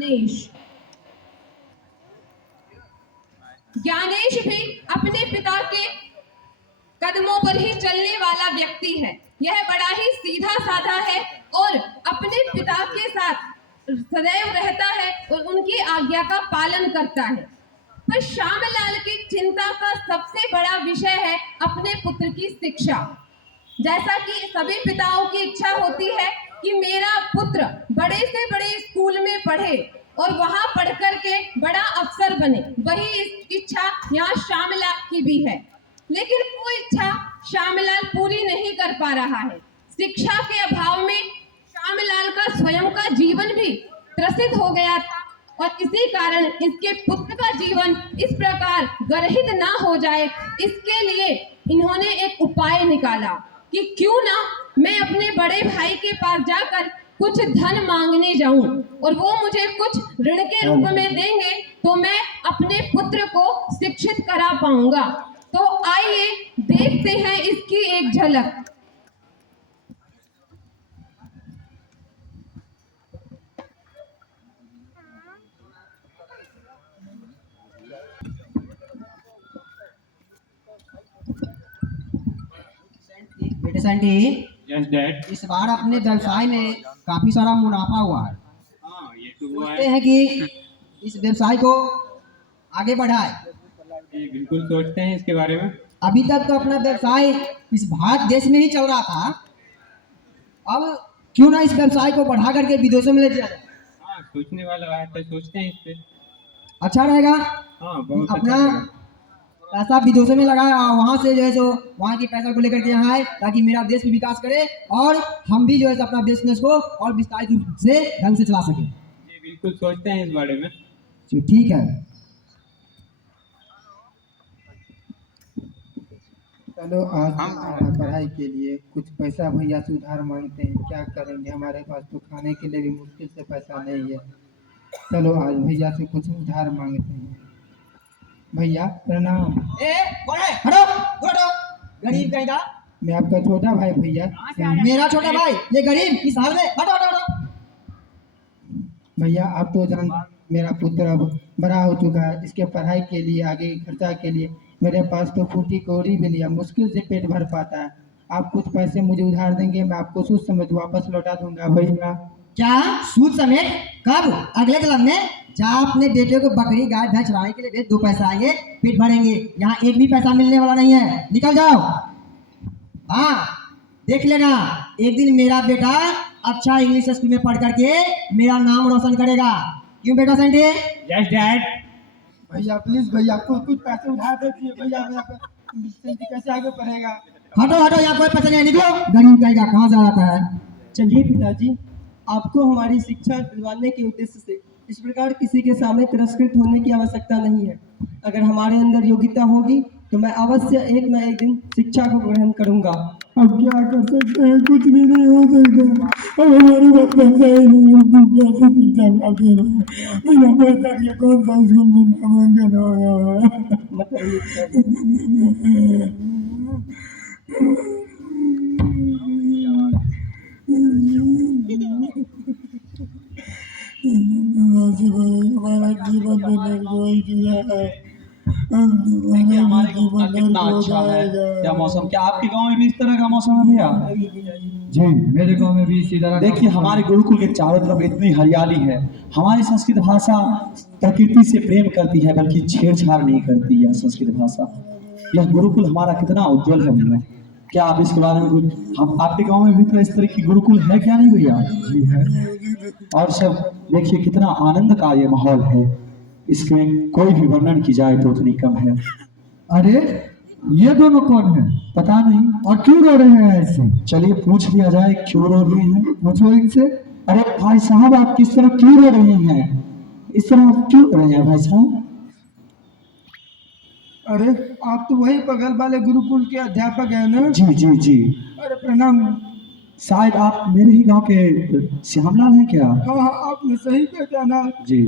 ज्ञानेश। ज्ञानेश भी अपने पिता के कदमों पर ही चलने वाला व्यक्ति है। यह बड़ा ही सीधा साधा है और अपने पिता के साथ सदैव रहता है और उनकी आज्ञा का पालन करता है। पर श्यामलाल की चिंता का सबसे बड़ा विषय है अपने पुत्र की शिक्षा। जैसा कि सभी पिताओं की इच्छा होती है कि मेरा पुत्र बड़े से बड़े स्कूल में पढ़े और वहां पढ़ कर के बड़ा अफसर बने, वही इच्छा यहाँ श्यामलाल की भी है। लेकिन वो इच्छा श्यामलाल पूरी नहीं कर पा रहा है। शिक्षा के अभाव में श्यामलाल का स्वयं का जीवन भी त्रसित हो गया था और इसी कारण इसके पुत्र का जीवन इस प्रकार गर्हित ना हो जाए, इसके लिए इन्होंने एक उपाय निकाला कि क्यों ना मैं अपने बड़े भाई के पास जाकर कुछ धन मांगने जाऊं और वो मुझे कुछ ऋण के रूप में देंगे तो मैं अपने पुत्र को शिक्षित करा पाऊंगा। तो आइए देखते हैं इसकी एक झलक। बेटे सैंडी, यस डैड। इस बार अपने व्यवसाय में काफी सारा मुनाफा हुआ है। हाँ, ये तो हुआ सोचते है। हैं कि इस व्यवसाय को आगे बढ़ाए। जी बिल्कुल सोचते हैं इसके बारे में। अभी तक तो अपना व्यवसाय इस भारत देश में ही चल रहा था, अब क्यों ना इस व्यवसाय को बढ़ा करके विदेशों में ले जाए। हाँ, सोचने वाला बात है, सोचते हैं इस पे। अच्छा रहेगा। हाँ, बहुत अपना अच्छा लगा। पैसा विदेशों में लगाए और वहाँ से जो है सो वहाँ की पैसा को लेकर के यहाँ आए ताकि मेरा देश भी विकास करे और हम भी जो है अपना बिजनेस को और विस्तारित रूप से ढंग से चला सके। जी बिल्कुल सोचते हैं इस बारे में। ठीक है। चलो आज हम पढ़ाई के लिए कुछ पैसा भैया से उधार मांगते हैं, क्या करेंगे, हमारे पास तो खाने के लिए भी मुश्किल से पैसा नहीं है। चलो आज भैया से कुछ उधार मांगते हैं। भैया प्रणाम। ए, कौन है? हटो, हटो। गरीब कहीं का? मैं आपका छोटा भाई भैया। मेरा छोटा भाई, ये गरीब किस हाल में? हटो, हटो, हटो। भैया आप तो जान मेरा पुत्र अब बड़ा हो चुका है, इसके पढ़ाई के लिए आगे खर्चा के लिए मेरे पास तो फूटी कौड़ी भी नहीं है, मुश्किल से पेट भर पाता है। आप कुछ पैसे मुझे उधार देंगे, मैं आपको सूद समेत वापस लौटा दूंगा भैया। क्या सूद समेत? कब? अगले जन्म में? जा अपने बेटे को बकरी गाय भैंस चराने के लिए भेज, 2 पैसा आएंगे, पेट भरेंगे। यहाँ एक भी पैसा मिलने वाला नहीं है, निकल जाओ। हाँ, देख लेना एक दिन मेरा बेटा अच्छा इंग्लिश स्कूल में पढ़ करके मेरा नाम रोशन करेगा। क्यों बेटा सेंटी? Yes dad. भैया प्लीज भैया कुछ पैसे उधार दे दीजिए भैया, मेरा कैसे आगे पढ़ेगा। हटो हटो, यहाँ कोई पैसा नहीं, निकलो। गरीब कहेगा कहाँ जा रहा है। चलिए पिताजी, आपको हमारी शिक्षा दिलवाने के उद्देश्य से इस प्रकार किसी के सामने तिरस्कृत होने की आवश्यकता नहीं है। अगर हमारे अंदर योग्यता होगी तो मैं अवश्य एक न एक दिन शिक्षा को ग्रहण करूंगा। अब क्या कर सकते हैं, कुछ भी नहीं हो सकता। अब हमारे पास पैसा ही नहीं है, कैसे शिक्षा प्राप्त करें। बिना पैसा के कौन सा स्कूल में नामांकन होगा। हमारा जीवन तो निर्दोष है। देखिए हमारे गाँव का कितना अच्छा है क्या मौसम। क्या आपके गांव में भी इस तरह का मौसम है भैया? जी मेरे गांव में भी इसी तरह। देखिए हमारे गुरुकुल के चारों तरफ इतनी हरियाली है। हमारी संस्कृत भाषा प्रकृति से प्रेम करती है, बल्कि छेड़छाड़ नहीं करती है संस्कृत भाषा। यह गुरुकुल हमारा कितना उज्जवल है भैया। क्या आप इसके बारे में कुछ, हम आपके गांव में भी तो इस तरह की गुरुकुल है क्या नहीं भैया? जी है। और सब देखिए कितना आनंद का ये माहौल है, इसमें कोई भी वर्णन की जाए तो उतनी कम है। अरे ये दोनों कौन है? पता नहीं, और क्यों रो रहे हैं ऐसे? चलिए पूछ लिया जाए क्यों रो रहे हैं। पूछो इनसे। अरे भाई साहब आप किस तरह क्यों रो रहे हैं? इस तरह आप क्यों रो रहे हैं भाई साहब? अरे आप तो वही बगल वाले गुरुकुल के अध्यापक हैं ना? जी जी जी। अरे प्रणाम। शायद आप मेरे ही गांव के श्यामलाल हैं क्या? हाँ हाँ आपने सही पहचाना। जी।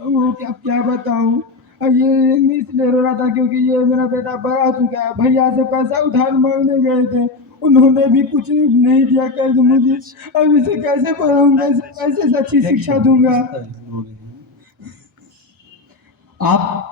वो क्या बताऊँ, ये इसलिए रो रहा था क्योंकि ये मेरा बेटा बड़ा हो चुका है, भैया से पैसा उधार मांगने गए थे, उन्होंने भी कुछ नहीं दिया कर्ज मुझे। अब इसे कैसे पढ़ाऊंगा, इसे कैसे अच्छी शिक्षा दूंगा। आप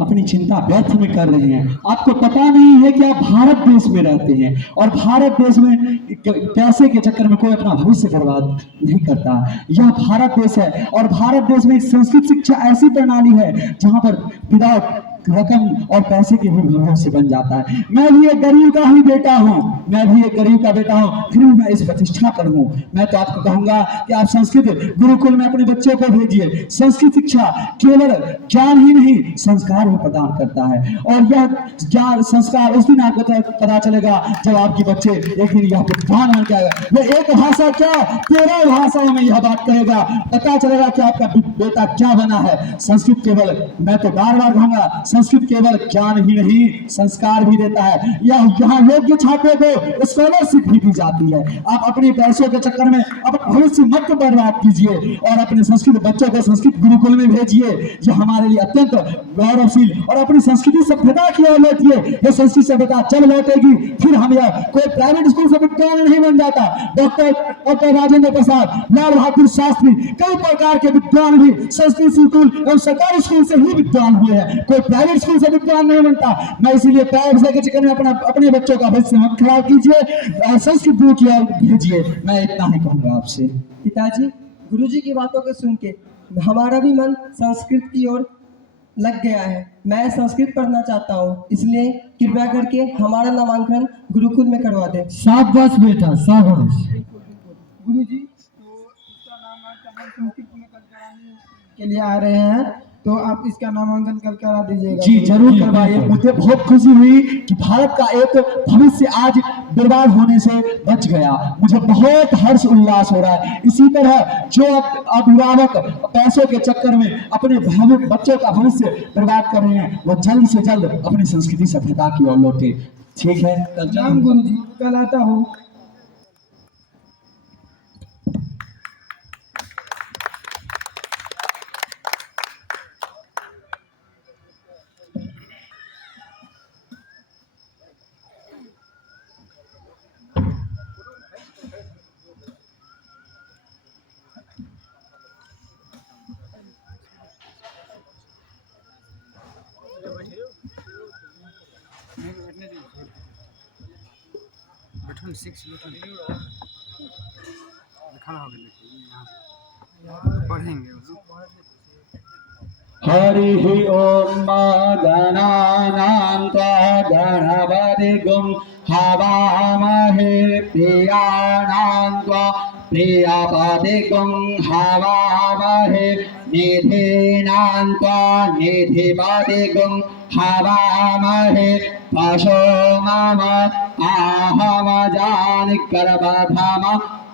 अपनी चिंता व्यर्थ में कर रहे हैं। आपको पता नहीं है कि आप भारत देश में रहते हैं और भारत देश में पैसे के चक्कर में कोई अपना भविष्य बर्बाद नहीं करता। यह भारत देश है और भारत देश में संस्कृत शिक्षा ऐसी प्रणाली है जहां पर विदाउट रकम और पैसे के भी भरोसे बन जाता है। मैं भी एक गरीब का ही बेटा हूँ, मैं भी एक गरीब का बेटा हूँ, फिर भी मैं इस प्रतिष्ठा पर हूँ। मैं तो आपको कहूंगा कि आप संस्कृत गुरुकुल में अपने बच्चों को भेजिए। संस्कृत शिक्षा केवल ज्ञान ही नहीं संस्कार भी प्रदान करता है और यह ज्ञान संस्कार उस दिन आपको पता चलेगा जब आपके बच्चे एक दिन यह विद्वान बन के आएगा। वह एक भाषा क्या 13 भाषाओं में यह बात करेगा, पता चलेगा कि आपका बेटा क्या बना है। संस्कृत केवल, मैं तो बार बार कहूंगा, संस्कृत केवल ज्ञान ही नहीं संस्कार भी देता है। यह यहाँ योग्य छात्रों को स्कॉलरशिप भी दी जाती है। आप अपने पैसों के चक्कर में अपना भविष्य मत बर्बाद कीजिए और अपने संस्कृत बच्चों को संस्कृत गुरुकुल में भेजिए। यह हमारे लिए अत्यंत गौरवशील और अपनी संस्कृति सभ्यता की ओर लेती है। यह संस्कृत सभ्यता जब लौटेगी फिर हम यह कोई प्राइवेट स्कूल से विद्वान नहीं बन जाता। डॉक्टर राजेंद्र प्रसाद, लाल बहादुर शास्त्री, कई प्रकार के विद्वान भी संस्कृत स्कूल एवं सरकारी स्कूल से ही विद्वान हुए हैं। कोई प्राइवेट स्कूल से विद्वान नहीं बनता। मैं इसीलिए प्राइवेट के चक्कर में अपने बच्चों का भविष्य मत खराब कीजिए, संस्कृत गुरु की ओर भेजिए। मैं इतना ही कहूंगा आपसे। पिताजी, गुरुजी की बातों को सुन के हमारा भी मन संस्कृत की ओर लग गया है। मैं संस्कृत पढ़ना चाहता हूँ, इसलिए कृपया करके हमारा नामांकन गुरुकुल में करवा दें। शाबाश बेटा, शाबाश। गुरुजी, तो इसका नामांकन हम संस्कृत में कल कराने के लिए आ रहे हैं, तो आप इसका नामांकन कल करा दीजिएगा। जी जरूर करवाइए। मुझे बहुत खुशी हुई कि भारत का एक भविष्य आज बर्बाद होने से बच गया। मुझे बहुत हर्ष उल्लास हो रहा है। इसी तरह जो अभिभावक पैसों के चक्कर में अपने बच्चों का भविष्य बर्बाद कर रहे हैं वो जल्द से जल्द अपनी संस्कृति सभ्यता की ओर लौटे। ठीक है, नाम गुरुजी, कल आता हूँ। हरि ओम गणानां त्वा गणपतिगुं हवामहे प्रियाणां त्वा प्रियपतिगुं हवामहे निधीनां त्वा निधिपतिगुं हवामहे पशो मम आहमजानि गर्भधाम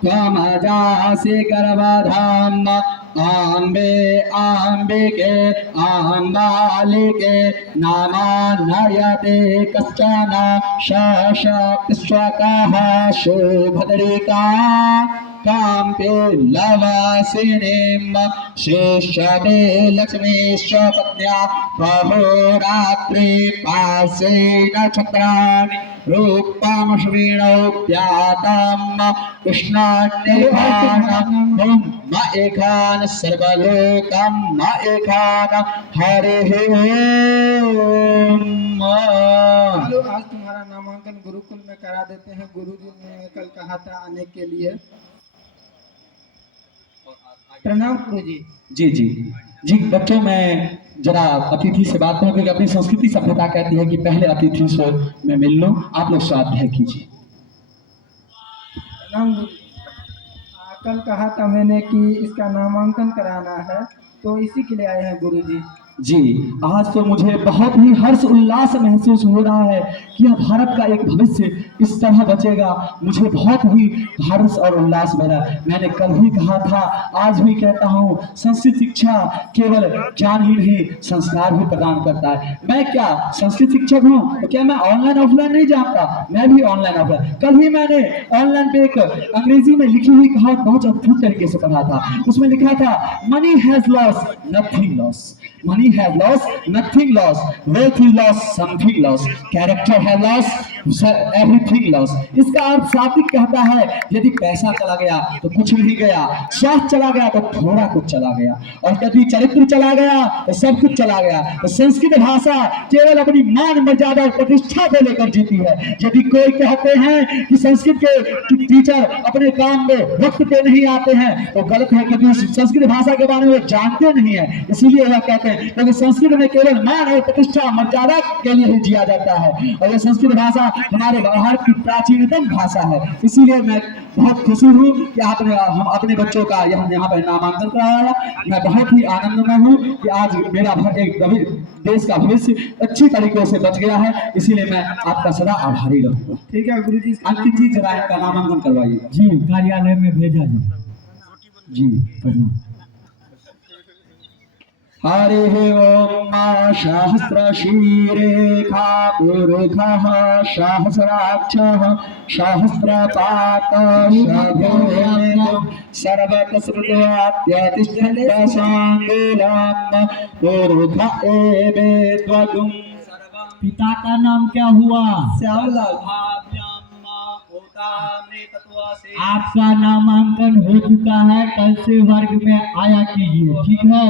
त्वमजासि गर्भधाम अम्बे अम्बिके अम्बालिके नामानयते कश्चन शशक्ष्वकः शुभद्रिका काम्पे लवासिनीं शिष्यते लक्ष्मीश्च पत्न्या बहोरात्रि पार्श्वे नक्षत्राणि रूपं श्रीणोप्यातं कृष्णान्यभानं म एकान सर्वलोकं म एकान हरिः ओम। चलो आज तुम्हारा नामांकन गुरुकुल में करा देते हैं। गुरुजी ने कल कहा था आने के लिए। प्रणाम गुरुजी। जी जी जी बच्चों, मैं जरा अतिथि से बात करूं क्योंकि अपनी संस्कृति सभ्यता कहती है कि पहले अतिथि से मैं मिल लूं। आप लोग स्वाध्याय कीजिए। प्रणाम गुरुजी। कल कहा था मैंने कि इसका नामांकन कराना है, तो इसी के लिए आए हैं गुरुजी। जी, आज तो मुझे बहुत ही हर्ष उल्लास महसूस हो रहा है कि यह भारत का एक भविष्य इस तरह बचेगा। मुझे बहुत ही हर्ष और उल्लास भरा। मैंने कल भी कहा था, आज भी कहता हूँ, संस्कृत शिक्षा केवल ज्ञान ही नहीं संस्कार भी प्रदान करता है। मैं क्या संस्कृत शिक्षक हूँ तो क्या मैं ऑनलाइन ऑफलाइन नहीं जानता? मैं भी ऑनलाइन ऑफलाइन। कल ही मैंने ऑनलाइन पे एक अंग्रेजी में लिखी हुई कहावत बहुत अद्भुत तरीके से पढ़ा था। उसमें लिखा था, money has loss nothing loss, money has lost nothing lost, wealth is lost something lost, character has lost everything loss. इसका अर्थ शाब्दिक कहता है यदि पैसा चला गया तो कुछ नहीं गया, स्वास्थ्य चला गया तो थोड़ा कुछ चला गया, और यदि चरित्र चला गया तो सब कुछ चला गया। तो संस्कृत भाषा केवल अपनी मान मर्यादा और प्रतिष्ठा को लेकर जीती है। यदि कोई कहते हैं कि संस्कृत के टीचर अपने काम में वक्त पे नहीं आते हैं तो गलत है, क्योंकि संस्कृत भाषा के बारे में जानते नहीं है, इसीलिए वह कहते हैं। क्योंकि संस्कृत में केवल मान और प्रतिष्ठा मर्यादा के लिए ही जिया जाता है, और यह संस्कृत भाषा हमारे भारत की प्राचीनतम भाषा है। इसीलिए मैं बहुत खुशी हूँ कि आपने हम अपने बच्चों का यहाँ पर नामांकन कराया। मैं बहुत ही आनंद में हूँ कि आज मेरा एक देश का भविष्य अच्छी तरीके से बच गया है, इसीलिए मैं आपका सदा आभारी रहूंगा। ठीक है गुरुजी। अंकित जी जरा इनका नामांकन करवाइएगा। जी कार्यालय में भेजा जी प्रणाम। हरि ओम सहस्रशीरेखा पुरुषः सहस्राक्षः सहस्रपात सर्वतस्मृत्यात्यतिष्ठन्त पुरुष एवेत्वगुं। पिता का नाम क्या हुआ? श्यामलाल। आपका नामांकन हो चुका है, कल से वर्ग में आया कीजिए, ठीक है?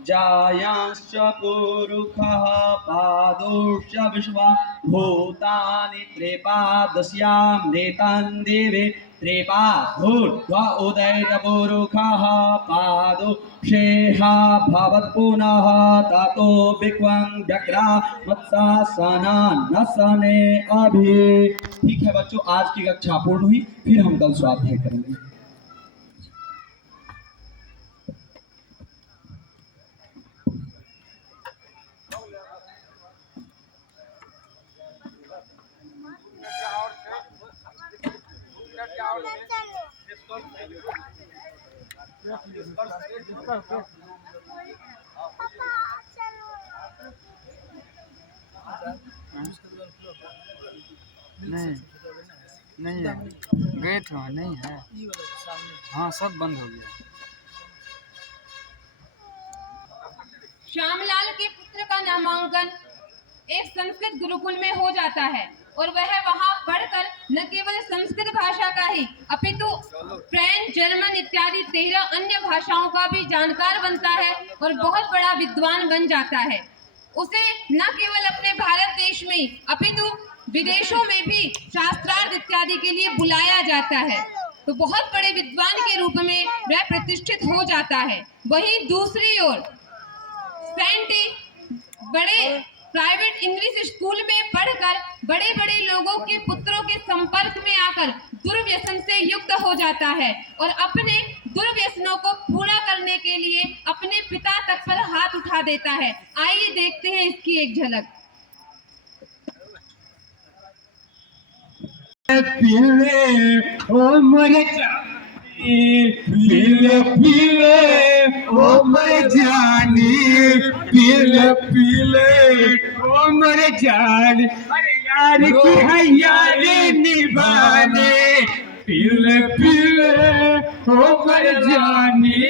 जायांश्च पुरुषः पादोश्च विश्वा भूतानि त्रिपादस्यां नेतान् देवे त्रिपादूर्ध्व उदयित पुरुषः पादो शेहा भवत् पुनः ततो विक्वं व्यग्रा वत्सासना नसने अभि। ठीक है बच्चों, आज की कक्षा पूर्ण हुई, फिर हम कल स्वाध्याय करेंगे। नहीं है, गए थे वहाँ, नहीं है। हाँ सब बंद हो गया। श्यामलाल के पुत्र का नामांकन एक संस्कृत गुरुकुल में हो जाता है और वह वहां पढ़कर न केवल संस्कृत भाषा का ही अपितु फ्रेंच, जर्मन इत्यादि 13 अन्य भाषाओं का भी जानकार बनता है और बहुत बड़ा विद्वान बन जाता है। उसे न केवल अपने भारत देश में अपितु विदेशों में भी शास्त्रार्थ इत्यादि के लिए बुलाया जाता है, तो बहुत बड़े विद्वान के रूप में वह प्रतिष्ठित हो जाता है। वहीं दूसरी ओर सेंट बड़े प्राइवेट इंग्लिश स्कूल में पढ़कर बड़े बड़े लोगों के पुत्रों के संपर्क में आकर दुर्व्यसन से युक्त हो जाता है और अपने दुर्व्यसनों को पूरा करने के लिए अपने पिता तक पर हाथ उठा देता है। आइए देखते हैं इसकी एक झलक। पीले ओ मर पीले पीले ओ मर जानी, पीले पीले ओ मर जानी, अरे यार की है यार निभाने, पीले पीले ओ मर जानी,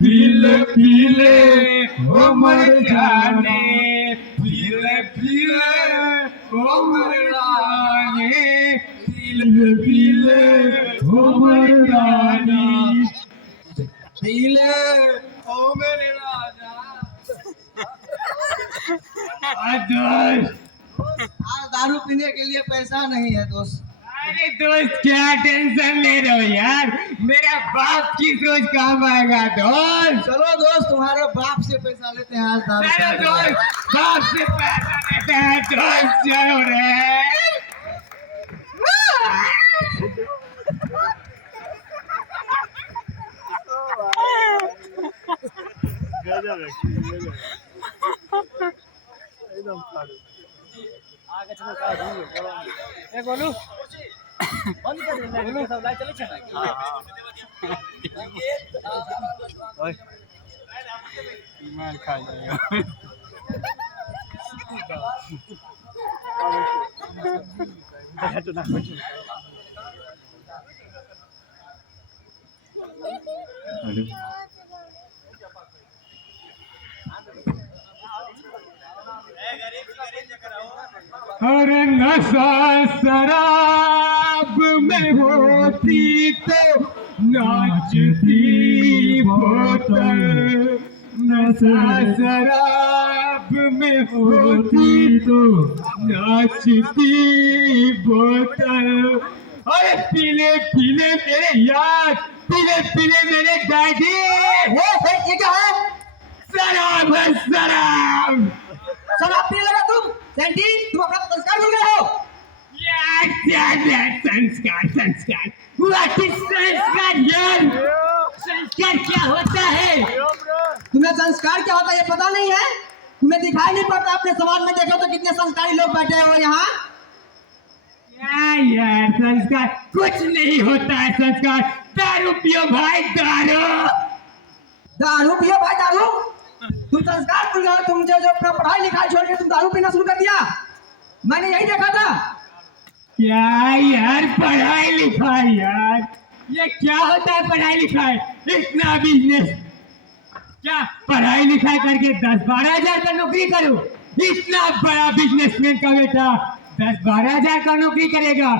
पीले पीले ओ मर जाने, पीले पीले ओ मर जाने, पीले पीले ओ मर जानी, पीले ओ मेरे राजा। दोस्त आज दारू पीने के लिए पैसा नहीं है दोस्त। अरे दोस्त क्या टेंशन ले रहे हो यार, मेरा बाप की सोच काम आएगा दोस्त। चलो दोस्त, तुम्हारे बाप से पैसा लेते हैं आज दारू चलो पीने के लिए। दोस्त, बाप से पैसा लेते हैं दोस्त, चलो रे। मार खा जाएगा। और नशा शराब में होती तो नाचती बोतल, नशा शराब में होती तो नाचती बोतल। अरे पीले पीले मेरे यार, पीले पीले मेरे डैडी। ये क्या है? शराब है शराब। शराब पीने लगा तुम? सैंडी, तुम अपना संस्कार भूल गए हो? संस्कार संस्कार व्हाट इज संस्कार यार? संस्कार क्या होता है? तुम्हें संस्कार क्या होता है ये पता नहीं है? तुम्हें दिखाई नहीं पड़ता? अपने समाज में देखो तो कितने संस्कारी लोग बैठे हो यहाँ। क्या यार संस्कार कुछ नहीं होता है। संस्कार दारू पियो भाई, दारू। दारू पियो भाई, दारू? तुम संस्कार भूल गए हो? तुम जो अपना पढ़ाई लिखाई छोड़ के तुम दारू पीना शुरू कर दिया। मैंने यही देखा था। क्या यार पढ़ाई लिखाई यार, ये क्या होता है पढ़ाई लिखाई? इतना बिजनेस, क्या पढ़ाई लिखाई करके 10-12 हजार का नौकरी करूं? इतना बड़ा बिजनेसमैन का बेटा 10-12 हजार का नौकरी करेगा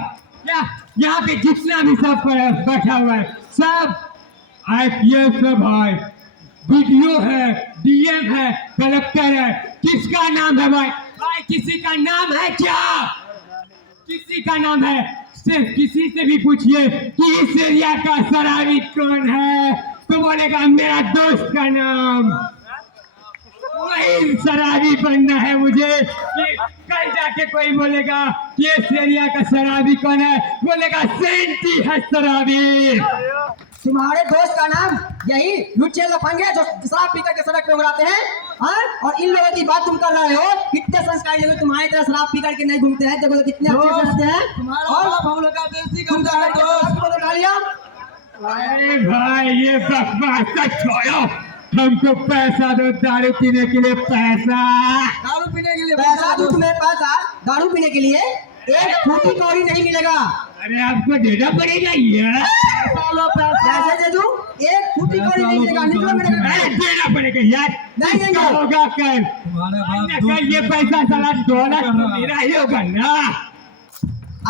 क्या? यहाँ पे जितना भी सब बैठा हुआ है सब IPS है भाई, BDO है, DM है, कलेक्टर है। किसका नाम है भाई? भाई किसी का नाम है क्या? किसी का नाम है? सिर्फ किसी से भी पूछिए कि इस एरिया का शराबी कौन है तो बोलेगा मेरा दोस्त का नाम। वही शराबी बनना है मुझे कि कल जाके कोई बोलेगा कि इस एरिया का शराबी कौन है, बोलेगा सेंटी है शराबी। तुम्हारे दोस्त का नाम यही लुच्चे लफंगे जो शराब पीकर के सड़क पे उड़ाते हैं, हाँ? और इन लोगों की बात तुम कर रहे हो? कितने संस्कारी लोग तुम्हारी तरह शराब पीकर के नहीं घूमते हैं। देखो तो कितने अच्छे से रहते हैं। और हम लोग का बेइज्जती तुम उठा लिया। अरे भाई ये बकवास तो छोड़ो, हमको पैसा दो दारू पीने के लिए। पैसा दारू पीने के लिए पैसा दो? तुम्हें पैसा दारू पीने के लिए एक फूटी कौड़ी नहीं मिलेगा। अरे आपको देना पड़ेगा यार। पैसे दे दूं? एक फूटी कौड़ी नहीं मिलेगा। निकलो मेरे घर से। देना पड़ेगा यार। नहीं देंगे। होगा कल ये पैसा साला डॉलर तो मेरा ही होगा ना।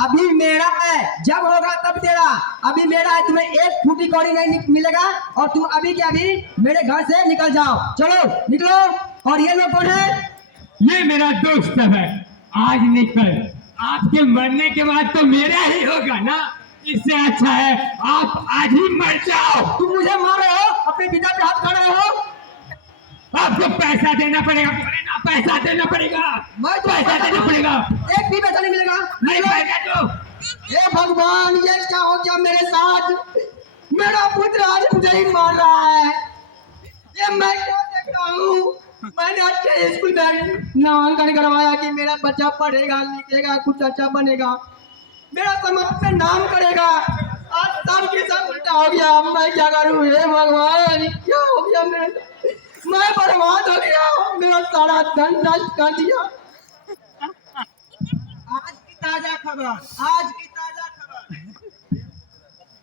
अभी मेरा है, जब होगा तब तेरा। अभी मेरा है, तुम्हें एक फूटी कौड़ी नहीं मिलेगा और तुम अभी के अभी मेरे घर से निकल जाओ। चलो निकलो। और ये लोग कौन है? ये मेरा दोस्त है। आज नहीं कल आपके मरने के बाद तो मेरा ही होगा ना। इससे अच्छा है आप आज ही मर जाओ। तुम मुझे मार रहे हो? अपने पिता पे हाथ कर रहे हो? आपको पैसा देना पड़ेगा। पैसा देना पड़ेगा। मैं तो पैसा देना पड़ेगा। एक भी पैसा नहीं मिलेगा। नहीं पैसा दो। हे भगवान, ये क्या हो गया मेरे साथ? मेरा पुत्र आज मुझे ही मार रहा है। ये मैं क्या देख रहा हूँ? मैंने अच्छे स्कूल में नामांकन करवाया कि मेरा बच्चा पढ़ेगा लिखेगा कुछ अच्छा बनेगा, मेरा समाज में नाम करेगा। आज सब के सब उल्टा हो गया। मैं क्या करूँ? हे भगवान, क्या हो गया मेरे साथ? मैं बर्बाद हो गया। मेरा सारा धन नष्ट कर दिया। आज की ताजा खबर, आज की ताजा खबर,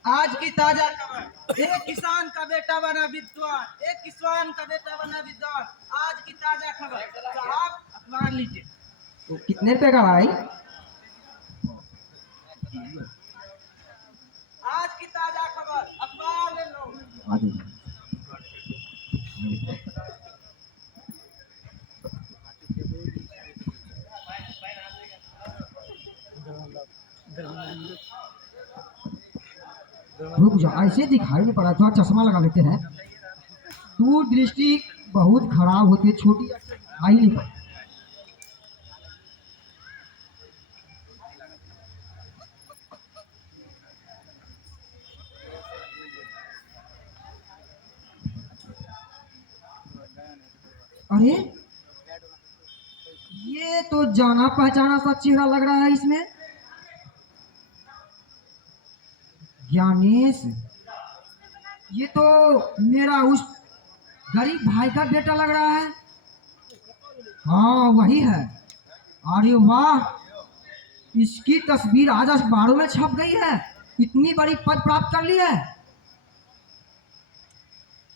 आज की ताजा खबर। एक किसान का बेटा बना विद्वान, एक किसान का बेटा बना विद्वान। आज की ताजा खबर। साहब अखबार लीजिए। तो कितने रुपए का भाई? आज की ताजा खबर, अखबार ले लो। रुक जा, ऐसे दिखाई नहीं पड़ा। थोड़ा चश्मा लगा लेते हैं। दूर दृष्टि बहुत खराब होती है, छोटी दिखाई नहीं पड़ती। अरे ये तो जाना पहचाना सा चेहरा लग रहा है इसमें। ज्ञानेश, ये तो मेरा उस गरीब भाई का बेटा लग रहा है। हाँ वही है। अरे वाह, इसकी तस्वीर आज अखबारों में छप गई है। इतनी बड़ी पद प्राप्त कर ली है।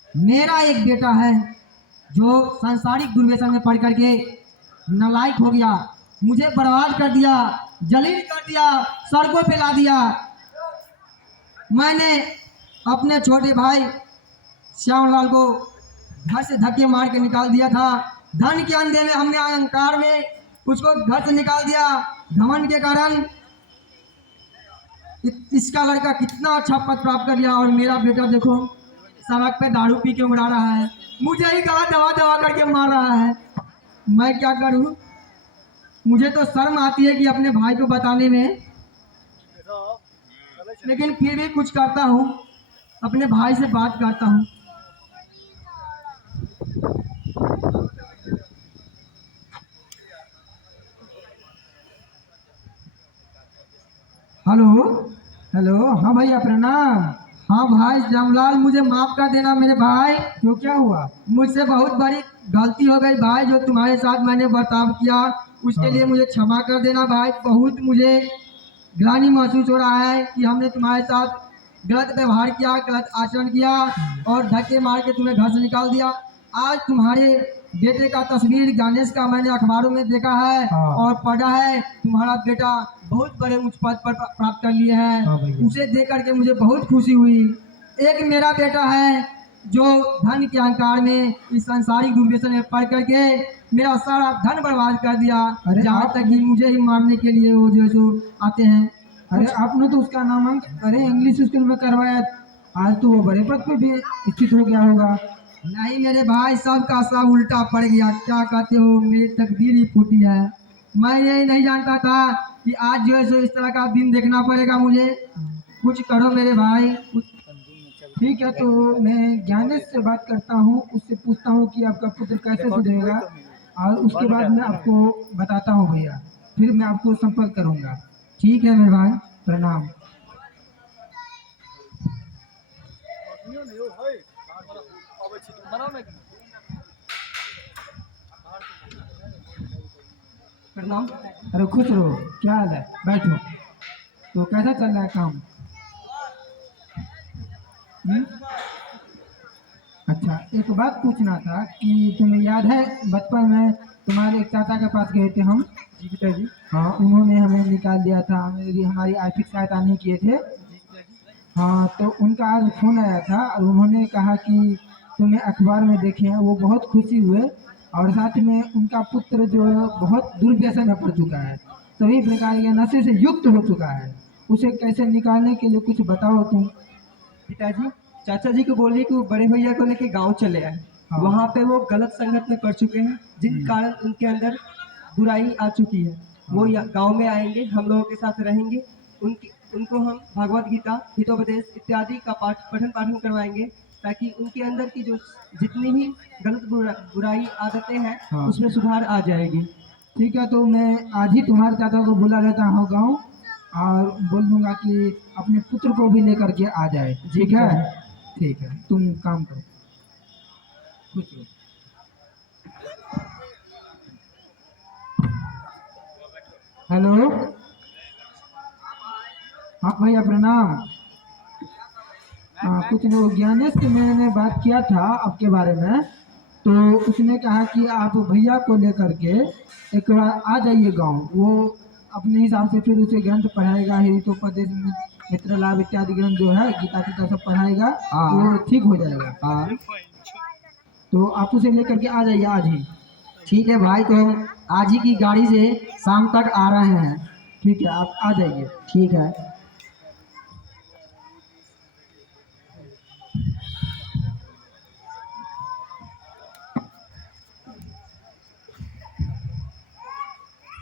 मेरा एक बेटा है जो सांसारिक दुर्व्यसन में पढ़ करके नालायक हो गया, मुझे बर्बाद कर दिया, जलील कर दिया, सड़कों पे ला दिया। मैंने अपने छोटे भाई श्यामलाल को घर से धक्के मार के निकाल दिया था। धन के अंधे में हमने अहंकार में उसको घर से निकाल दिया। घमंड के कारण इसका लड़का कितना अच्छा पद प्राप्त कर लिया और मेरा बेटा देखो सड़क पे दारू पी के उड़ा रहा है, मुझे ही गला दबा दबा करके मार रहा है। मैं क्या करूं? मुझे तो शर्म आती है कि अपने भाई को बताने में, लेकिन फिर भी कुछ करता हूं, अपने भाई से बात करता हूं। हेलो हेलो, हाँ भैया प्रणाम। हाँ भाई श्यामलाल, मुझे माफ कर देना मेरे भाई। तो क्या हुआ? मुझसे बहुत बड़ी गलती हो गई भाई, जो तुम्हारे साथ मैंने बर्ताव किया उसके लिए मुझे क्षमा कर देना भाई। बहुत मुझे ग्लानि महसूस हो रहा है कि हमने तुम्हारे साथ गलत व्यवहार किया, गलत आचरण किया और धक्के मार के तुम्हें घर से निकाल दिया। आज तुम्हारे बेटे का तस्वीर गणेश का मैंने अखबारों में देखा है और पढ़ा है, तुम्हारा बेटा बहुत बड़े उच्च पद पर प्राप्त कर लिए हैं। उसे देख करके मुझे बहुत खुशी हुई। एक मेरा बेटा है जो धन के अहंकार में इस सांसारिक दुर्व्यसन में पड़ करके मेरा सारा धन बर्बाद कर दिया, जहाँ तक कि मुझे ही मारने के लिए वो जो आते हैं। अरे आपने तो उसका नामांकन इंग्लिश स्कूल में करवाया, आज तो वो बड़े पद पे भी स्थित हो गया होगा। नहीं मेरे भाई, सब का सब उल्टा पड़ गया। क्या कहते हो, मेरी तकदीर ही फूटी है। मैं यही नहीं जानता था कि आज जो है सो इस तरह का दिन देखना पड़ेगा मुझे। कुछ करो मेरे भाई। ठीक है, तो मैं ज्ञानेश से बात करता हूँ, उससे पूछता हूँ कि आपका पुत्र कैसे सुधरेगा और उसके बाद मैं आपको बताता हूँ भैया, फिर मैं आपको संपर्क करूँगा। ठीक है मेरे भाई, प्रणाम। प्रणाम। अरे खुश रहो, क्या हाल है? बैठो। तो कैसा चल रहा है काम? अच्छा, एक बात पूछना था कि तुम्हें याद है बचपन में तुम्हारे एक चाचा के पास गए थे हम? जी पिताजी। हाँ, उन्होंने हमें निकाल दिया था, हमारी आर्थिक सहायता नहीं किए थे। हाँ, तो उनका आज फोन आया था और उन्होंने कहा कि तुम्हें अखबार में देखे हैं, वो बहुत खुशी हुए और साथ में उनका पुत्र जो है बहुत दुर्व्यसन में पड़ चुका है, सभी प्रकार के नशे से युक्त हो चुका है। उसे कैसे निकालने के लिए कुछ बताओ तुम। पिताजी, चाचा जी को बोलिए कि वो बड़े भैया को लेके गांव चले आए। हाँ। वहाँ पे वो गलत संगत में पड़ चुके हैं, जिन कारण उनके अंदर बुराई आ चुकी है। वो गांव में आएंगे, हम लोगों के साथ रहेंगे, उनको हम भगवत गीता, हितोपदेश इत्यादि का पठन पाठन करवाएंगे, ताकि उनके अंदर की जो जितनी भी गलत बुराई आदतें हैं हाँ। उसमें सुधार आ जाएगी। ठीक है, तो मैं आज ही तुम्हारे चाचा को बुला लेता हूँ गाँव और बोल दूंगा कि अपने पुत्र को भी लेकर के आ जाए। ठीक है? ठीक है, तुम काम करो। खुश रहो। हेलो, हाँ भैया प्रणाम। हाँ, कुछ लोग ज्ञानेश से मैंने बात किया था आपके बारे में, तो उसने कहा कि आप भैया को लेकर के एक बार आ जाइए गांव। वो अपने हिसाब से फिर उसे ग्रंथ पढ़ाएगा, हितोपदेश मित्र लाभ इत्यादि ग्रंथ जो है गीता गीता सब पढ़ाएगा, वो ठीक हो जाएगा। हाँ तो आप उसे लेकर के आ जाइए आज ही। ठीक है भाई, तो हम आज ही की गाड़ी से शाम तक आ रहे हैं। ठीक है, आप आ जाइए। ठीक है।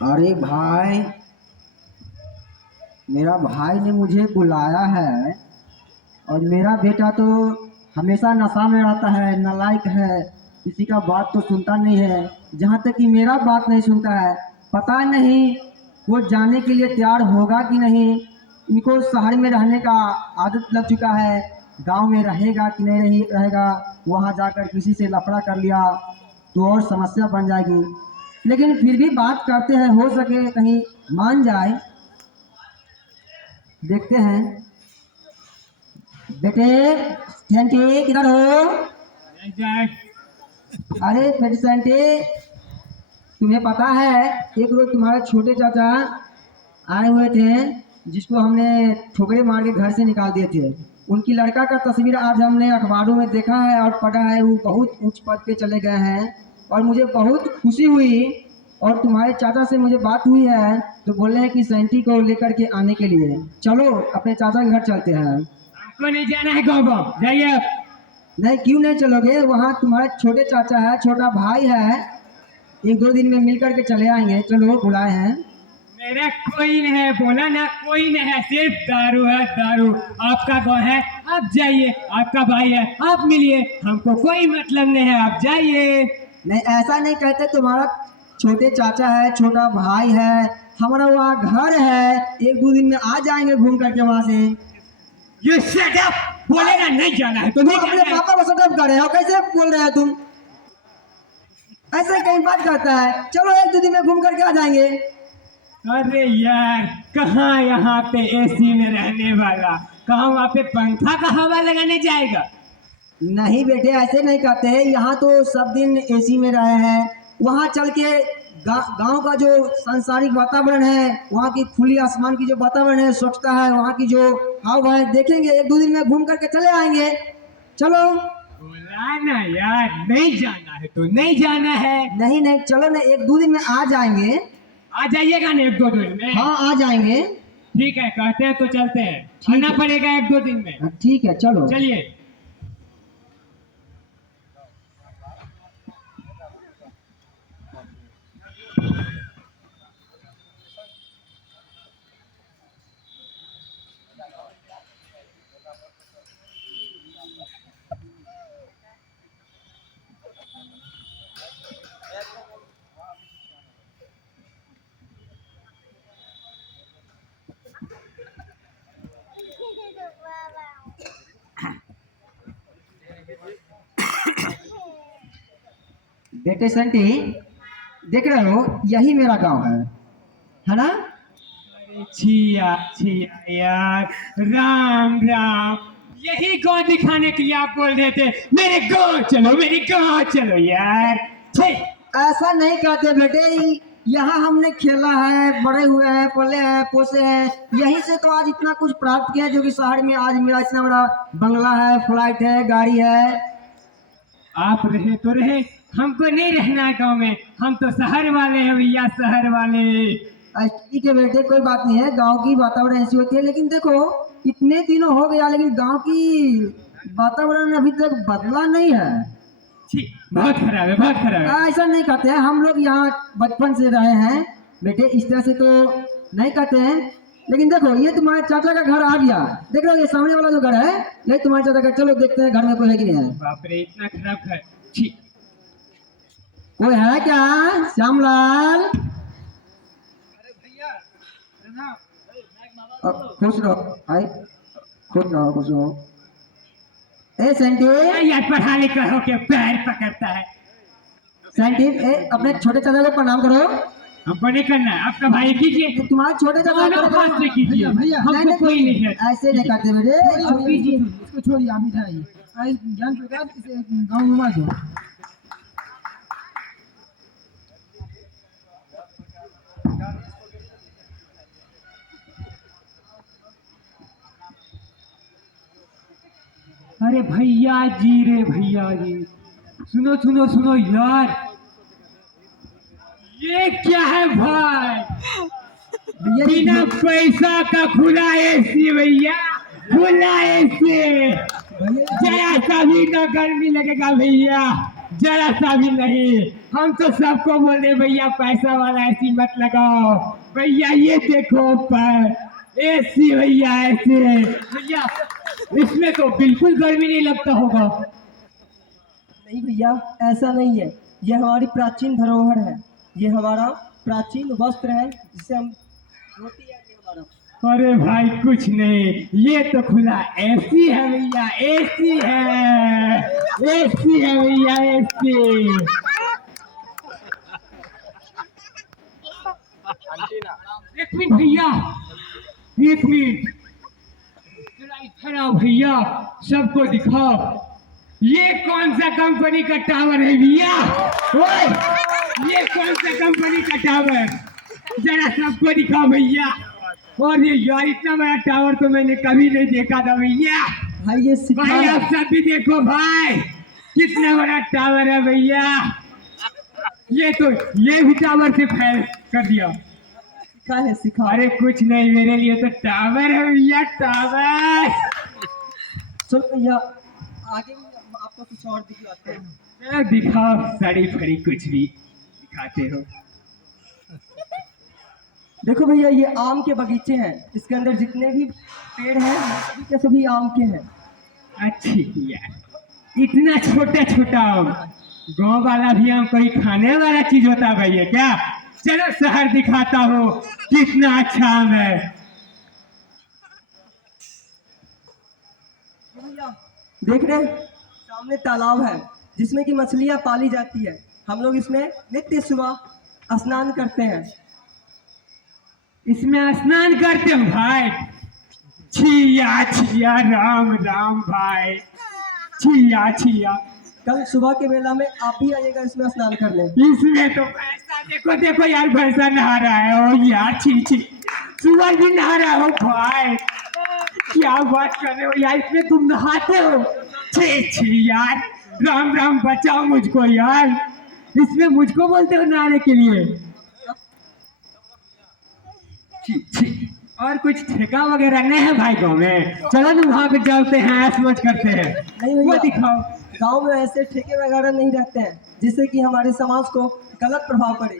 अरे भाई, मेरा भाई ने मुझे बुलाया है और मेरा बेटा तो हमेशा नशा में रहता है, नालायक है, किसी का बात तो सुनता नहीं है, जहाँ तक कि मेरा बात नहीं सुनता है। पता नहीं वो जाने के लिए तैयार होगा कि नहीं। इनको शहर में रहने का आदत लग चुका है, गांव में रहेगा कि नहीं रहेगा। वहाँ जाकर किसी से लफड़ा कर लिया तो और समस्या बन जाएगी, लेकिन फिर भी बात करते हैं, हो सके कहीं मान जाए। देखते हैं। बेटे सेंटी किधर हो? अरे बेटे सेंटी, तुम्हें पता है एक रोज तुम्हारे छोटे चाचा आए हुए थे जिसको हमने ठोकरे मार के घर से निकाल दिए थे। उनकी लड़का का तस्वीर आज हमने अखबारों में देखा है और पढ़ा है। वो बहुत उच्च पद पे चले गए हैं और मुझे बहुत खुशी हुई। और तुम्हारे चाचा से मुझे बात हुई है तो बोले हैं कि सैंटी को लेकर के आने के लिए। चलो अपने चाचा के घर चलते हैं। हमको नहीं जाना है गाँव गाँव, जाइए आप। नहीं क्यों नहीं चलोगे? वहाँ तुम्हारे छोटे चाचा है, छोटा भाई है, 1-2 दिन में मिल करके चले आएंगे। चलो बुलाए हैं। मेरा कोई नहीं है, बोला ना कोई नहीं है, सिर्फ दारू है दारू। आपका गाँव है, आप जाइए। आपका भाई है, आप मिलिए। हमको कोई मतलब नहीं है, आप जाइए। नहीं ऐसा नहीं कहते। तुम्हारा छोटे चाचा है, छोटा भाई है, हमारा वहाँ घर है, 1-2 दिन में आ जाएंगे घूम करके वहाँ से। You shut up! बोलेगा नहीं जाना है तो तुम नहीं अपने जाना है। पापा को सटअप कर रहे हो, कैसे बोल रहे हो तुम? ऐसे कहीं बात करता है। चलो 1-2 दिन में घूम करके आ जाएंगे। अरे यार, कहाँ यहाँ पे एसी में रहने वाला, कहाँ वहाँ पे पंखा का हवा लगाने जाएगा। नहीं बेटे ऐसे नहीं कहते हैं। यहाँ तो सब दिन एसी में रहे हैं। वहाँ चल के गांव का जो सांसारिक वातावरण है, वहाँ की खुली आसमान की जो वातावरण है, स्वच्छता है, वहाँ की जो हवा है, देखेंगे। 1-2 दिन में घूम करके चले आएंगे। चलो। बोला ना यार, नहीं जाना है तो नहीं जाना है। नहीं नहीं चलो ना, 1-2 दिन में आ जाएंगे। आ जाइएगा ना 1-2 दिन में। हाँ आ जाएंगे। ठीक है, कहते हैं तो चलते हैं। आना पड़ेगा 1-2 दिन में। ठीक है चलो। चलिए। बेटे संटी, देख रहे हो यही मेरा गांव है ना? छिया छिया यार, राम राम, यही गांव दिखाने के लिए आप बोल रहे थे मेरे गांव चलो, मेरे गांव चलो यार। छी। ऐसा नहीं कहते बेटे। यहाँ हमने खेला है, बड़े हुए हैं, पले हैं, पोसे हैं। यहीं से तो आज इतना कुछ प्राप्त किया जो कि शहर में आज मेरा इतना बड़ा बंगला है, फ्लाइट है, गाड़ी है। आप रहे तो रहे, हमको नहीं रहना है गाँव में। हम तो शहर वाले हैं भैया, शहर वाले। ठीक है बेटे, कोई बात नहीं है। गांव की वातावरण ऐसी होती है। लेकिन देखो इतने दिनों हो गया लेकिन गांव की वातावरण अभी तक बदला नहीं है। छी, बहुत खराब है, बहुत खराब है। ऐसा नहीं कहते हैं। हम लोग यहाँ बचपन से रहे हैं बेटे, इस तरह से तो नहीं कहते हैं। लेकिन देखो ये तुम्हारे चाचा का घर आ गया। देख रहे हो ये सामने वाला जो घर है, ये तुम्हारे चाचा का। चलो देखते हैं घर में कोई है कि नहीं है। बाप रे, इतना खराब घर। छी। कोई है क्या? श्यामलाल, खुश रहो भाई, खुश रहो, खुश रहो। ए सेंटी, यार पढ़ा लिखा हो के पैर पकड़ता है। सेंटी, अपने छोटे चाचा को प्रणाम करो। हमको नहीं करना है, आपका भाई कीजिए। तुम्हारे छोटे चाचा दोनों हाथ से कीजिए, हमको कोई नहीं है। ऐसे नहीं करते बेटे। आप कीजिए, इसको छोड़िए, आप इधर आइए। ज्ञान प्रकाश इसे गाँव घुमा दो। अरे भैया जी, रे भैया जी, सुनो सुनो सुनो यार, ये क्या है भाई? बिना पैसा का खुला एसी भैया, खुला एसी। जरा सा भी ना गर्मी लगेगा भैया, जरा सा भी नहीं। हम तो सबको बोल रहे भैया पैसा वाला एसी मत लगाओ। भैया ये देखो पर एसी भैया, ऐसे भैया इसमें तो बिल्कुल गर्मी नहीं लगता होगा। नहीं भैया, ऐसा नहीं है। ये हमारी प्राचीन धरोहर है। ये हमारा प्राचीन वस्त्र है जिसे हम धोती है, ये हमारा। अरे भाई कुछ नहीं, ये तो खुला एसी है भैया, एसी है, एसी है भैया, एसी। एक मिनट भैया, एक मिनट, जरा इधर आओ भैया, सबको दिखाओ। ये कौन सा कंपनी का टावर है भैया? ओए, ये कौन सा कंपनी का टावर? जरा सबको दिखाओ भैया। और ये यार इतना बड़ा टावर तो मैंने कभी नहीं देखा था भैया। भाई ये भाई सिक्का आप सब भी देखो भाई, कितना बड़ा टावर है भैया। ये भी टावर से फैल कर दिया। है सिक्का। अरे कुछ नहीं, मेरे लिए तो टावर है भैया, टावर। चलो भैया आगे आपको कुछ और दिखलाते हैं। दिखाओ, सड़ी फड़ी कुछ भी दिखाते हो। देखो भैया ये आम के बगीचे हैं, इसके अंदर जितने भी पेड़ हैं सभी के सभी आम के हैं। अच्छी भैया, इतना छोटा छोटा आम, गाँव वाला भी आम कोई खाने वाला चीज होता है भैया क्या? चलो शहर दिखाता हो कितना अच्छा आम है। भैया देख रहे हैं सामने तालाब है जिसमें कि मछलियां पाली जाती है। हम लोग इसमें नित्य सुबह स्नान करते हैं। इसमें स्नान करते हो भाई? छिया छिया राम राम भाई, छिया छिया। कल सुबह के बेला में आप भी आइएगा इसमें स्नान करने। इसमें तो भैंसा, देखो देखो यार, भैंसा नहा रहा है। ओ यार छी छी, सुअर भी नहा रहा हो भाई, क्या बात कर रहे हो यार, इसमें तुम नहाते हो? छी छी यार, राम राम, बचाओ मुझको यार, इसमें मुझको बोलते हो नहाने के लिए? छी छी। और कुछ ठेका वगैरह नहीं है भाई गाँव में? चलो ना वहाँ पे चलते हैं, ऐश मौज करते हैं। नहीं वो भैया दिखाओ। गांव में ऐसे ठेके वगैरह नहीं रहते हैं जिससे कि हमारे समाज को गलत प्रभाव पड़े।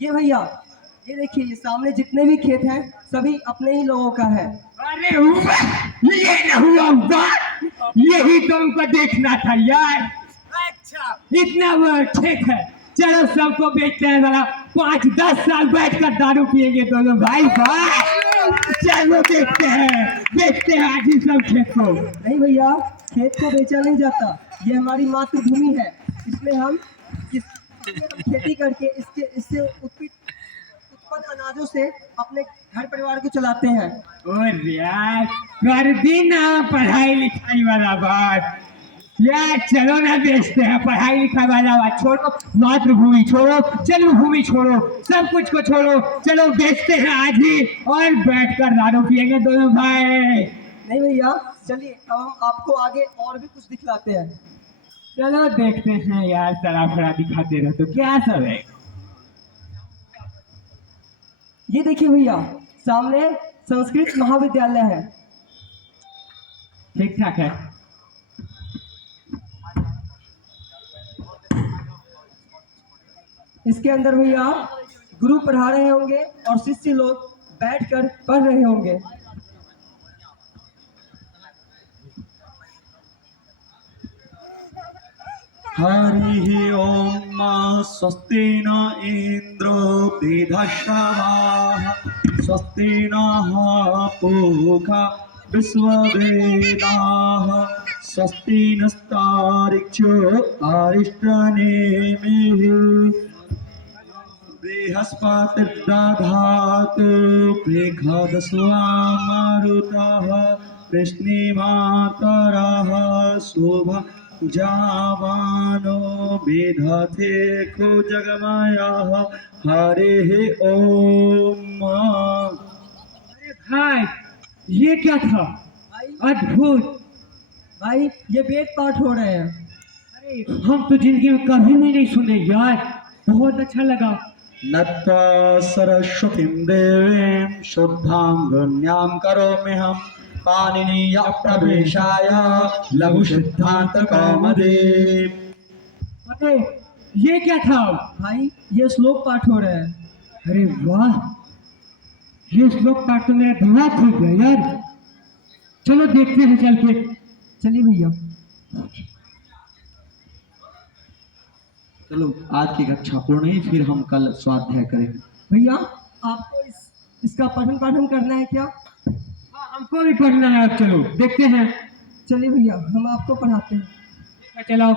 ये भैया ये देखिए, ये सामने जितने भी खेत हैं सभी अपने ही लोगों का है। अरे वाह, ये न हुआ वाह, यही तो हमको देखना था यार। अच्छा, इतना बड़ा खेत है, चलो सबको बेचते हैं जरा, 5-10 साल बैठकर दारू पिएंगे दोनों भाई भाई। चलो देखते हैं आज ही सब खेत को। नहीं भैया खेत को बेचा नहीं जाता, ये हमारी मातृभूमि है। इसमें हम खेती करके इससे उत्पन्न अनाजों से अपने घर परिवार को चलाते हैं। और यार कर दी ना पढ़ाई लिखाई वाला बात यार, चलो ना बेचते हैं, पढ़ाई लिखाई वाला बात छोड़ो, मातृभूमि छोड़ो, जन्मभूमि छोड़ो, सब कुछ को छोड़ो, चलो बेचते हैं आज ही और बैठकर दारू पिएंगे दोनों भाई। नहीं भैया चलिए, अब हम आपको आगे और भी कुछ दिखलाते हैं। चलो देखते हैं यार, सड़ा फड़ा दिखाते रहो तो क्या सब है। ये देखिए भैया सामने संस्कृत महाविद्यालय है। ठीक ठाक है। इसके अंदर भैया गुरु पढ़ा रहे होंगे और शिष्य लोग बैठकर पढ़ रहे होंगे। हरि ओम स्वस्ति न इंद्रो वृद्धश्रवाः स्वस्ति नः पूषा विश्ववेदाः स्वस्ति नस्तार्क्ष्यो अरिष्टनेमिः बृहस्पतिर्दधातु बृहदस्वामरुतः कृष्णिमातरः शोभा जावानो विदधते खो जगमयः हरिः ओम। अरे भाई ये क्या था? अद्भुत भाई ये वेद पाठ हो रहे हैं। अरे हम तो जिंदगी में कभी भी नहीं सुने यार, बहुत अच्छा लगा। नत्थ सरस्वतीं देवीं शुद्धां गण्यां करोम्यहं पाणिनीय प्रवेशाय लघु सिद्धांत कौमुदी। अरे ये क्या था? भाई ये श्लोक पाठ हो रहे हैं। अरे वाह, ये श्लोक पाठ तो मेरा दिमाग खुल गया यार। चलो देखते हैं चल के। चलिए भैया। चलो आज की कक्षा पूर्ण हुई, फिर हम कल स्वाध्याय करेंगे। भैया आपको इसका पठन पाठन करना है क्या? हाँ, हमको भी पढ़ना है। अब चलो देखते हैं। चलिए भैया हम आपको पढ़ाते हैं। चलो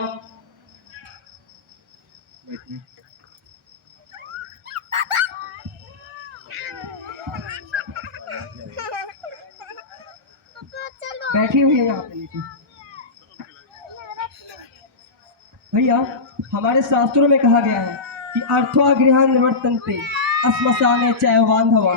बैठिए भैया यहाँ पे नीचे। भैया, हमारे शास्त्रों में कहा गया है कि अर्थवा गृह निवर्तन्ते अस्मशाने चैव बांधवा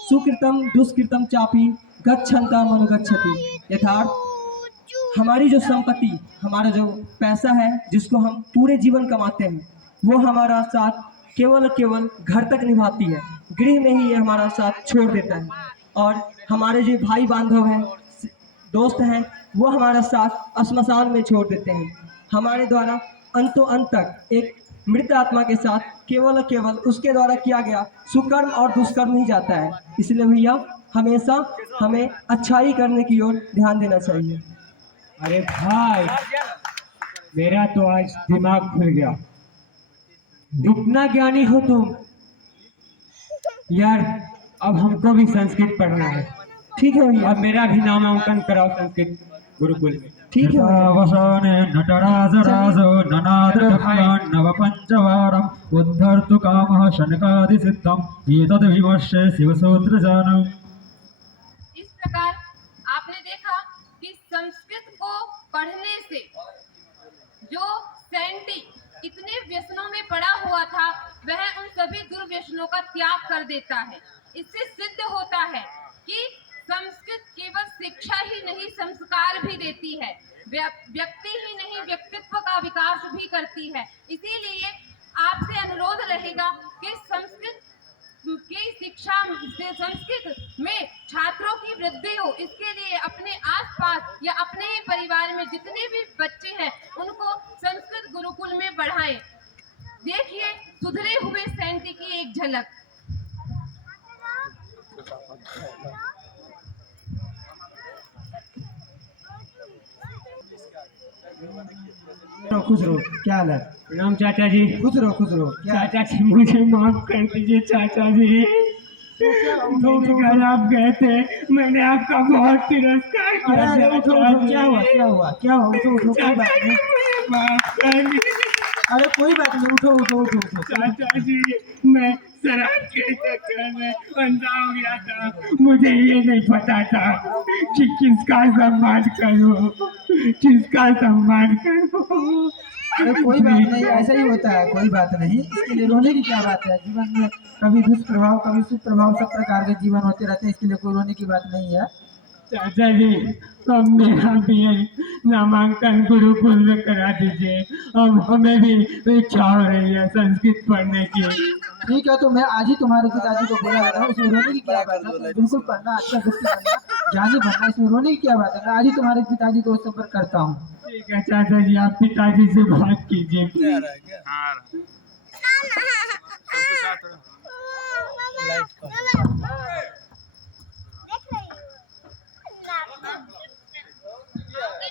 सुकृतम दुष्कृतम चापी गच्छन्ता मनुगच्छति। यथार्थ हमारी जो संपत्ति, हमारा जो पैसा है जिसको हम पूरे जीवन कमाते हैं, वो हमारा साथ केवल केवल घर तक निभाती है, गृह में ही ये हमारा साथ छोड़ देता है। और हमारे जो भाई बांधव हैं, दोस्त हैं, वो हमारा साथ श्मशान में छोड़ देते हैं। हमारे द्वारा अंतो अंत तक एक मृत आत्मा के साथ केवल केवल उसके द्वारा किया गया सुकर्म और दुष्कर्म ही जाता है। इसलिए भैया हमेशा हमें अच्छाई करने की ओर ध्यान देना चाहिए। अरे भाई, मेरा तो आज दिमाग खुल गया। इतना ज्ञानी हो तुम यार। अब हमको भी संस्कृत पढ़ना है। ठीक है भैया, अब मेरा भी नामांकन कराओ संस्कृत गुरुकुल में। ठीक है भैया। वसाने नटराजराजो ननादभक्तान् नवपञ्चवारम् उद्धर्तु कामः शनकादिसिद्धम् एतद्विमर्शे शिवसूत्रजानम्। इस प्रकार आपने देखा कि संस्कृत को पढ़ने से जो सैंटी इतने व्यसनों में पड़ा हुआ था, वह उन सभी दुर्व्यसनों का त्याग कर देता है। इससे सिद्ध होता है कि संस्कृत केवल शिक्षा ही नहीं, संस्कार भी देती है। व्यक्ति ही नहीं, व्यक्तित्व का विकास भी करती है। इसीलिए आपसे अनुरोध रहेगा कि संस्कृत की शिक्षा से संस्कृत में छात्रों की वृद्धि हो। इसके लिए अपने आसपास या अपने ही परिवार में जितने भी बच्चे हैं उनको संस्कृत गुरुकुल में बढ़ाएं। देखिए सुधरे हुए सैंटी की एक झलक। खुश रहो, क्या हाल है? प्रणाम चाचा जी। खुश रहो, खुश रहो। क्या चाचा जी मुझे माफ कर दीजिए चाचा जी। घर आप गए थे, मैंने आपका बहुत तिरस्कार किया। अरे उठो उठो, क्या हुआ क्या हुआ क्या हुआ? उठो उठो, कोई बात नहीं। मुझे माफ कर दीजिए अरे कोई बात नहीं, उठो उठो उठो उठो। चाचा जी। मैं शराब के चक्कर में अंधा हो गया था। मुझे ये नहीं पता था कि किसका सम्मान करूं, किसका सम्मान करूं। अरे कोई बात नहीं, ऐसा ही होता है, कोई बात नहीं। इसके लिए रोने की क्या बात है? जीवन में कभी दुष्प्रभाव कभी सुप्रभाव सब प्रकार के जीवन होते रहते हैं, इसके लिए कोई रोने की बात नहीं है। चाचा जी, अब मेरा भी नामांकन गुरुकुल में करा दीजिए। अब हमें भी इच्छा हो रही है संस्कृत पढ़ने की। ठीक है, तो मैं आज ही तुम्हारे पिताजी को बुला रहा हूँ। इसमें रोने की क्या बात है? बिल्कुल पढ़ना, अच्छा व्यक्ति बनना, ज्ञानी बनना, इसमें रोने की क्या बात है? मैं आज ही तुम्हारे पिताजी को संपर्क करता हूँ। ठीक है चाचा जी, आप पिताजी से बात कीजिए।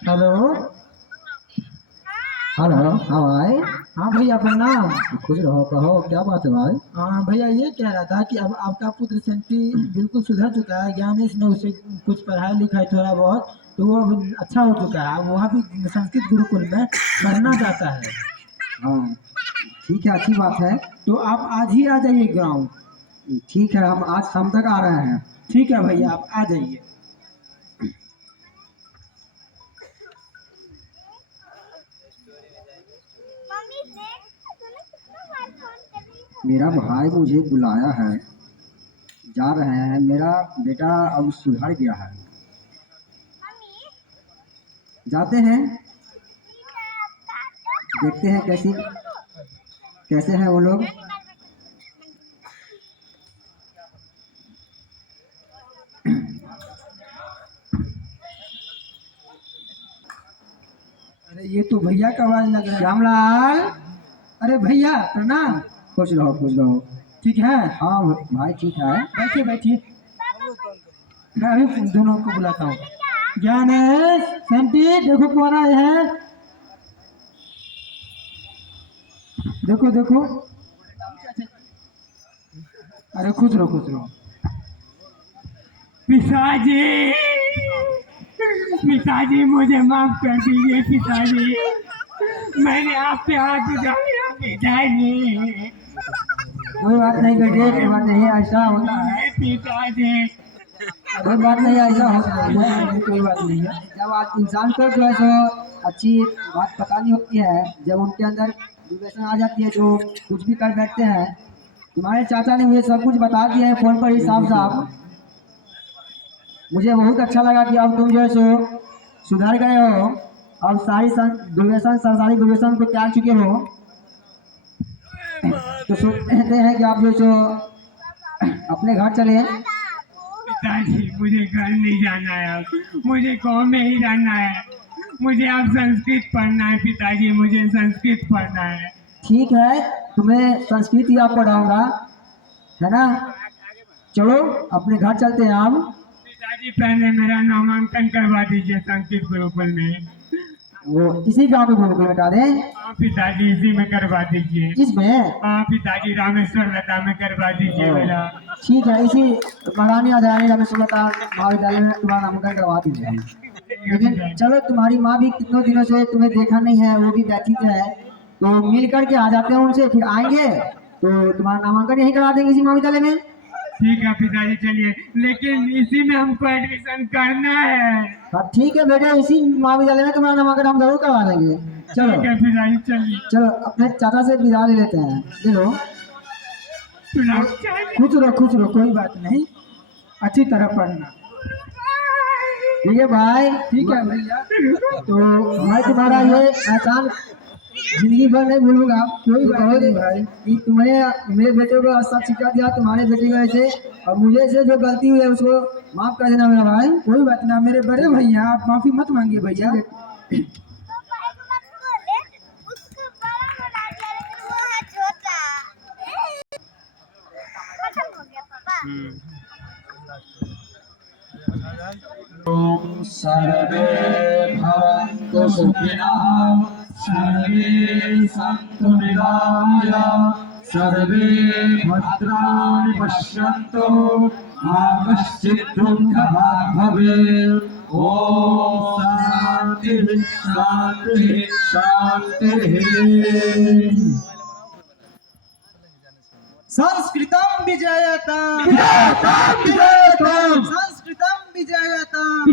हेलो हेलो, हाँ भाई। हाँ भैया प्रणाम। खुश रहो, कहो क्या बात है भाई? हाँ भैया, ये कह रहा था कि अब आपका पुत्र सेंटी बिल्कुल सुधर चुका है। ज्ञानेश ने उसे कुछ पढ़ाई लिखाई थोड़ा बहुत, तो वो अब अच्छा हो चुका है। वहाँ भी संस्कृत गुरुकुल में पढ़ना चाहता है। हाँ ठीक है, अच्छी बात है। तो आप आज ही आ जाइए ग्राउंड। ठीक है, हम आज शाम तक आ रहे हैं। ठीक है भैया, आप आ जाइए। मेरा भाई मुझे बुलाया है, जा रहे हैं। मेरा बेटा अब सुधर गया है, जाते हैं, देखते हैं कैसे हैं वो लोग। अरे ये तो भैया का आवाज लग रहा है। श्यामलाल, अरे भैया प्रणाम। खुश रहो खुश रहो। ठीक है, हाँ भाई ठीक है। बैठिए बैठिए, मैं अभी दोनों को बुलाता हूँ। ज्ञानेश, सेंटी, देखो कौन आए हैं। देखो देखो। अरे खुश रहो खुश रहो। पिताजी, पिताजी मुझे माफ कर दीजिए पिताजी। मैंने आप पे हाथ उठाया पिताजी। कोई बात नहीं बेटे, कोई बात नहीं, ऐसा होता है। पिताजी कोई बात नहीं, ऐसा होता है, कोई बात नहीं है। जब आज इंसान को जो है सो अच्छी बात पता नहीं होती है, जब उनके अंदर डिप्रेशन आ जाती है जो कुछ भी कर बैठते हैं। तुम्हारे चाचा ने मुझे सब कुछ बता दिया है फोन पर ही साफ साफ। मुझे बहुत अच्छा लगा कि अब तुम जो है सो सुधर गए हो और सारी संसारिक दुर्व्यसन को त्याग चुके हो। तो कहते हैं कि आप जो सो अपने घर चले। पिताजी मुझे घर नहीं जाना है, अब मुझे गाँव में ही रहना है। मुझे अब संस्कृत पढ़ना है पिताजी, मुझे संस्कृत पढ़ना है। ठीक है, तुम्हें संस्कृत ही आप पढ़ाऊंगा, है ना। चलो अपने घर चलते हैं आप। पिताजी पहले मेरा नामांकन करवा दीजिए संस्कृत गुरुकुल में। वो इसी गांव में गुरुकुल में डालें। हाँ पिताजी इसी में करवा दीजिए। इसमें हाँ पिताजी रामेश्वर लता में करवा दीजिए मेरा। ठीक है, इसी महारानी राजारानी रमेश्वरता महाविद्यालय में तुम्हारा नामांकन करवा दीजिए। लेकिन चलो, तुम्हारी माँ भी कितनों दिनों से तुम्हें देखा नहीं है, वो भी व्यथित है, तो मिल करके आ जाते हैं उनसे, फिर आएंगे तो तुम्हारा नामांकन यही करा देंगे इसी महाविद्यालय में। ठीक है पिताजी चलिए, लेकिन इसी में हमको एडमिशन करना है। हाँ ठीक है बेटे, इसी महाविद्यालय में तुम्हारा नामांकन हम जरूर करवा देंगे। चलो ठीक है पिताजी चलिए। चलो, अपने चाचा से विदा ले लेते हैं। चलो खुश रहो, कोई बात नहीं, अच्छी तरह पढ़ना। ठीक है भाई। ठीक है भैया। तो मैं तुम्हारा ये एहसान जिंदगी भर नहीं भूलूंगा। कोई कहोगे भाई कि तुमने मेरे बेटे को अच्छा शिक्षा दिया, तुम्हारे बेटे को ऐसे, और मुझे से जो गलती हुई है उसको माफ कर देना मेरा भाई। कोई बात ना मेरे बड़े भैया, आप माफी मत मांगिए भैया। सर्वे भवन्तु सुखिनः, सर्वे सन्तु निरामयाः, सर्वे भद्राणि पश्यन्तु, मा कश्चित् दुःखभाग् भवेत्। ॐ शान्तिः शान्तिः शान्तिः। संस्कृतम विजयताम, संस्कृतम विजयताम।